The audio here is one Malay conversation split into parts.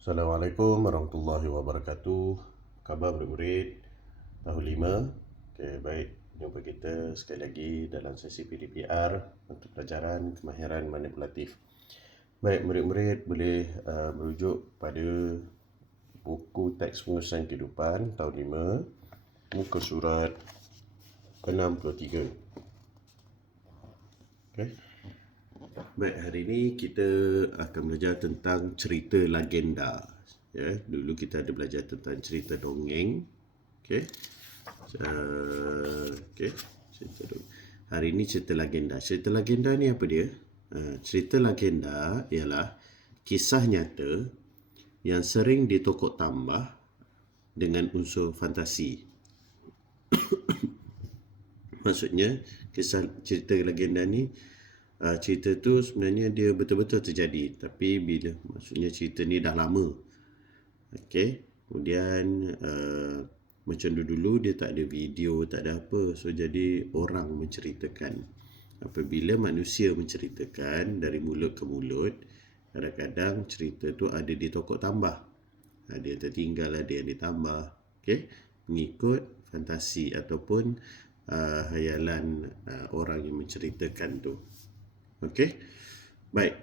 Assalamualaikum warahmatullahi wabarakatuh. Khabar murid-murid tahun 5. Okey, baik. Jumpa kita sekali lagi dalam sesi PDPR untuk pelajaran kemahiran manipulatif. Baik, murid-murid boleh merujuk pada buku teks pengurusan kehidupan tahun 5, muka surat 63. Okey. Baik, hari ini kita akan belajar tentang cerita legenda. Ya, dulu kita ada belajar tentang cerita dongeng. Okey. Okey, cerita dongeng. Hari ini cerita legenda. Cerita legenda ni apa dia? Cerita legenda ialah kisah nyata yang sering ditokok tambah dengan unsur fantasi. Maksudnya, kisah cerita legenda ni cerita tu sebenarnya dia betul-betul terjadi, tapi bila maksudnya cerita ni dah lama. Okey, kemudian macam dulu dia tak ada video, tak ada apa, so jadi orang menceritakan. Apabila manusia menceritakan dari mulut ke mulut, kadang-kadang cerita tu ada ditokok tambah, ada yang tertinggal, ada yang ditambah. Okey, mengikut fantasi ataupun hayalan orang yang menceritakan tu. Okey, baik.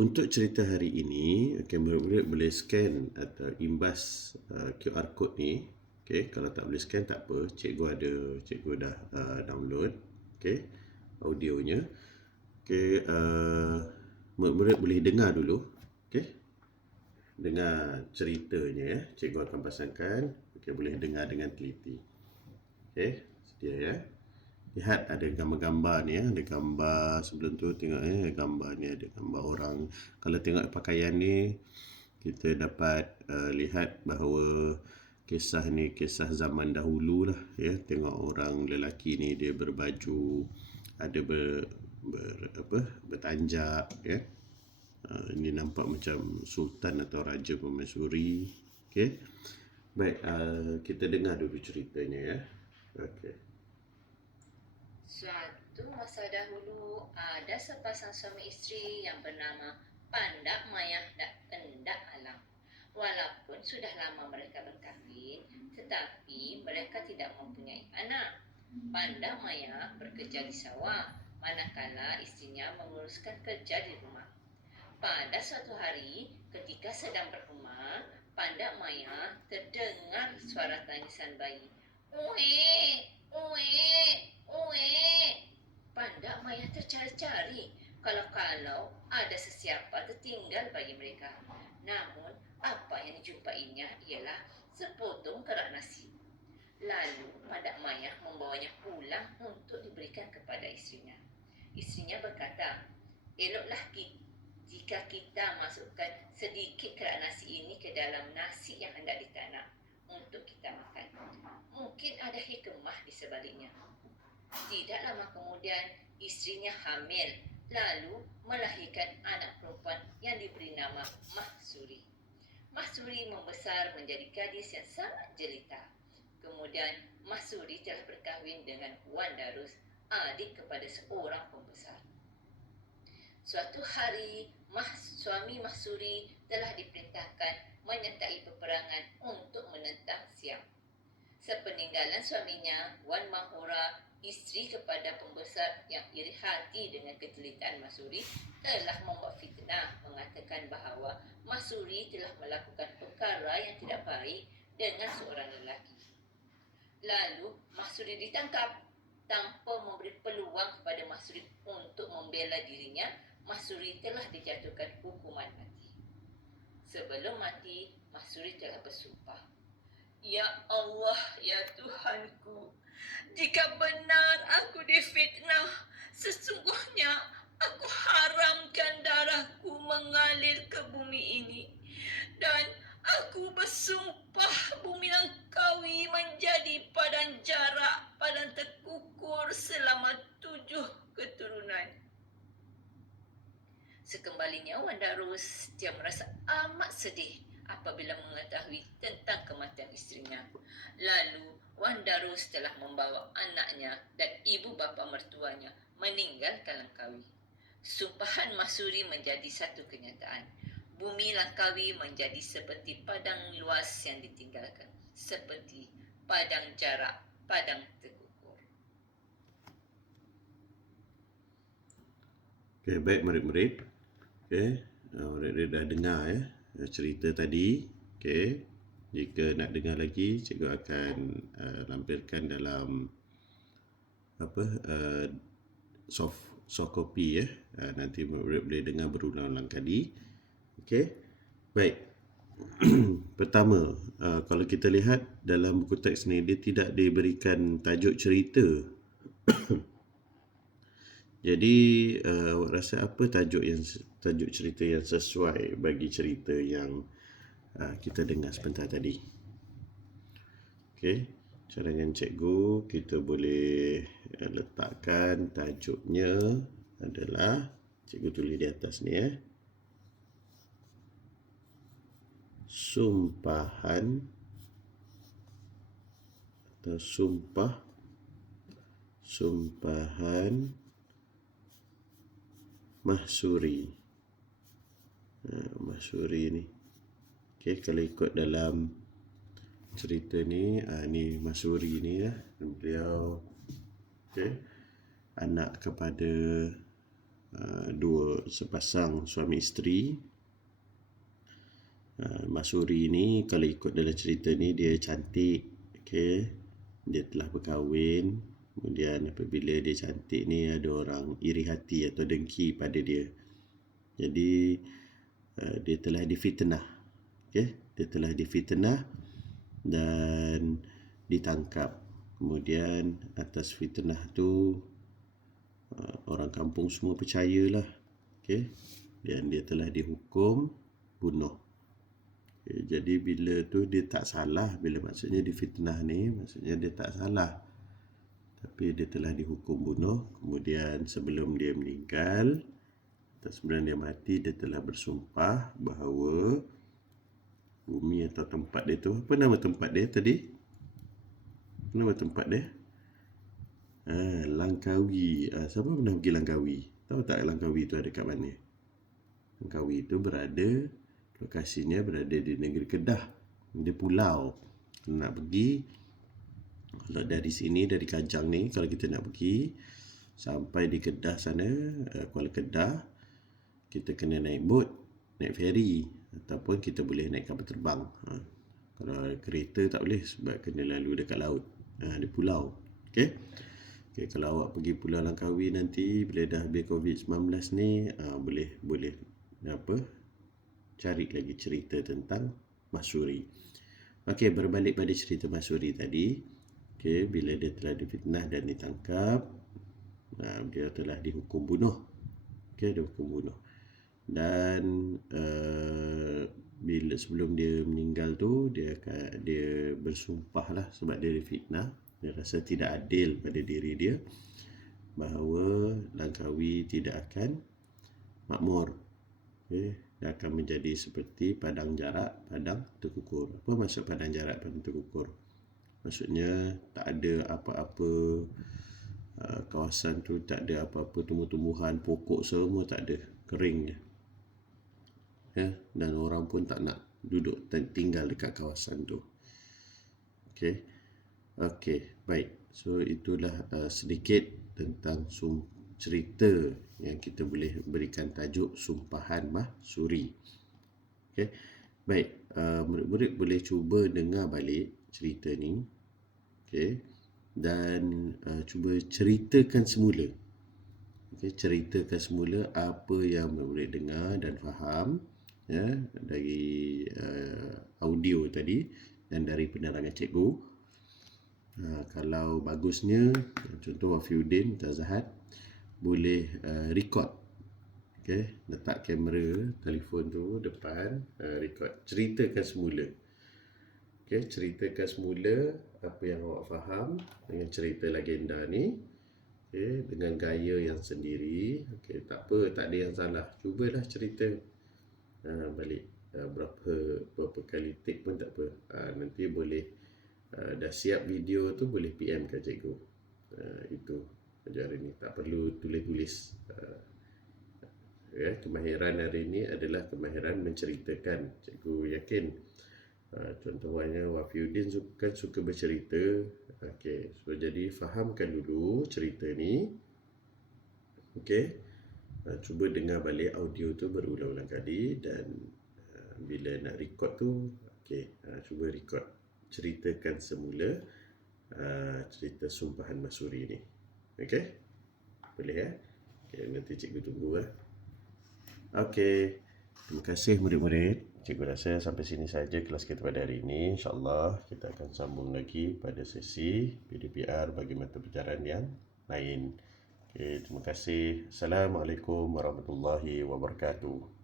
Untuk cerita hari ini, okay, murid-murid boleh scan atau imbas QR code ni. Okay, kalau tak boleh scan tak apa, cikgu dah download. Okay, audionya. Okay, murid-murid boleh dengar dulu. Okay, dengar ceritanya ya. Cikgu akan pasangkan. Okay, boleh dengar dengan teliti. Okay, sedia ya. Lihat ada gambar-gambar ni ya, ada gambar sebelum tu tengok gambar ni ada gambar orang. Kalau tengok pakaian ni kita dapat lihat bahawa kisah ni kisah zaman dahulu lah ya. Tengok orang lelaki ni dia berbaju ada bertanjak ya. Ini nampak macam sultan atau raja permaisuri. Okey. Baik, kita dengar dulu ceritanya ya. Okey. Suatu masa dahulu, ada sepasang suami isteri yang bernama Pandak Mayah dan Endak Alam. Walaupun sudah lama mereka berkahwin, tetapi mereka tidak mempunyai anak. Pandak Mayah bekerja di sawah, manakala istrinya menguruskan kerja di rumah. Pada suatu hari, ketika sedang berumah, Pandak Mayah terdengar suara tangisan bayi. Uwe, uwe, uwe. Pandak Mayah tercari-cari kalau ada sesiapa tertinggal bagi mereka. Namun, apa yang dijumpainya ialah sepotong kerak nasi. Lalu, Pandak Mayah membawanya pulang untuk diberikan kepada istrinya. Istrinya berkata, eloklah jika kita masukkan sedikit kerak nasi ini ke dalam nasi yang hendak ditanak untuk kita makan. Mungkin ada hikmah di sebaliknya. Tidak lama kemudian, istrinya hamil, lalu melahirkan anak perempuan yang diberi nama Mahsuri. Mahsuri membesar menjadi gadis yang sangat jelita. Kemudian, Mahsuri telah berkahwin dengan Wan Darus, adik kepada seorang pembesar. Suatu hari, suami Mahsuri telah diperintahkan menyertai peperangan untuk menentang Siam. Sepeninggalan suaminya, Wan Mahura, isteri kepada pembesar yang iri hati dengan kejelitaan Mahsuri, telah membuat fitnah mengatakan bahawa Mahsuri telah melakukan perkara yang tidak baik dengan seorang lelaki. Lalu, Mahsuri ditangkap. Tanpa memberi peluang kepada Mahsuri untuk membela dirinya, Mahsuri telah dijatuhkan hukuman mati. Sebelum mati, Mahsuri telah bersumpah, Ya Allah, ya Tuhanku, jika benar aku difitnah, sesungguhnya aku haramkan darahku mengalir ke bumi ini. Dan aku bersumpah bumi Langkawi menjadi padang jarak, padang terkukur selama 7 keturunan. Sekembalinya Wan Darus, dia merasa amat sedih apabila mengetahui tentang kematian istrinya. Lalu Wan Darus telah membawa anaknya dan ibu bapa mertuanya meninggalkan Langkawi. Sumpahan Mahsuri menjadi satu kenyataan. Bumi Langkawi menjadi seperti padang luas yang ditinggalkan, seperti padang jarak, padang terkukur. Okey, baik murid-murid. Okey, murid-murid dah dengar cerita tadi. Okey, jika nak dengar lagi, cikgu akan lampirkan dalam soft copy nanti murid boleh dengar berulang-ulang kali. Okey. Baik. Pertama, kalau kita lihat dalam buku teks ni dia tidak diberikan tajuk cerita. Jadi awak rasa apa tajuk cerita yang sesuai bagi cerita yang kita dengar sebentar tadi? Okey, cara dengan cikgu kita boleh letakkan tajuknya adalah cikgu tulis di atas ni sumpahan atau sumpahan mahsuri. Mahsuri ni. Okey, kalau ikut dalam cerita ni, ni Mahsuri ni beliau anak kepada dua sepasang suami isteri. Mahsuri ni kalau ikut dalam cerita ni dia cantik, dia telah berkahwin. Kemudian apabila dia cantik ni ada orang iri hati atau dengki pada dia. Jadi dia telah difitnah. Dia telah difitnah dan ditangkap. Kemudian atas fitnah tu orang kampung semua percayalah. Dan dia telah dihukum bunuh. Jadi bila tu dia tak salah, bila maksudnya difitnah ni maksudnya dia tak salah. Tapi dia telah dihukum bunuh. Kemudian sebelum dia meninggal atau sebelum dia mati, dia telah bersumpah bahawa bumi atau tempat dia tu, apa nama tempat dia tadi? Apa nama tempat dia? Langkawi. Siapa pernah pergi Langkawi? Tahu tak Langkawi tu ada kat mana? Langkawi tu lokasinya berada di negeri Kedah. Dia pulau. Kalau nak pergi, kalau dari sini, dari Kajang ni, kalau kita nak pergi sampai di Kedah sana, Kuala Kedah, kita kena naik bot, naik feri, ataupun kita boleh naik kapal terbang. Kalau kereta tak boleh sebab kena lalu dekat laut, di pulau. Okey, kalau awak pergi Pulau Langkawi nanti bila dah habis COVID-19 ni, boleh cari lagi cerita tentang Mahsuri. Okey, berbalik pada cerita Mahsuri tadi. Okey, bila dia telah difitnah dan ditangkap, dia telah dihukum bunuh. Okey, dihukum bunuh. Dan bila sebelum dia meninggal tu, dia bersumpah lah sebab dia difitnah. Dia rasa tidak adil pada diri dia bahawa Langkawi tidak akan makmur. Dia akan menjadi seperti padang jarak, padang terkukur. Apa maksud padang jarak, padang terkukur? Maksudnya tak ada apa-apa kawasan tu, tak ada apa-apa tumbuh-tumbuhan, pokok semua tak ada, kering je. Dan orang pun tak nak duduk dan tinggal dekat kawasan tu. Okey, baik. So itulah sedikit tentang cerita yang kita boleh berikan tajuk Sumpahan Mahsuri. Okey. Baik, murid-murid boleh cuba dengar balik cerita ni. Okey. Dan cuba ceritakan semula. Ceritakan semula apa yang murid dengar dan faham dari audio tadi dan dari penerangan cikgu. Kalau bagusnya, contoh Wafiuddin, Tazahat boleh record. Letak kamera telefon tu depan, record. Ceritakan semula. Ceritakan semula apa yang awak faham dengan cerita legenda ni. Dengan gaya yang sendiri. Tak apa, tak ada yang salah. Cubalah cerita balik. Berapa kali take pun tak apa. Nanti boleh dah siap video tu boleh PM ke cikgu. Itu ajaran ni, tak perlu tulis-tulis. Ya, kemahiran hari ini adalah kemahiran menceritakan. Cikgu yakin contohnya Wafiuddin kan suka bercerita. Okey, so jadi fahamkan dulu cerita ni. Okey. Cuba dengar balik audio tu berulang-ulang kali dan bila nak record tu, cuba record. Ceritakan semula cerita Sumpahan Masuri ni. Okey? Boleh ya? Okey, nanti cikgu tunggu . Okey. Terima kasih murid-murid. Cikgu rasa sampai sini saja kelas kita pada hari ini. InsyaAllah kita akan sambung lagi pada sesi PDPR bagi mata pelajaran yang lain. Okey, terima kasih. Assalamualaikum warahmatullahi wabarakatuh.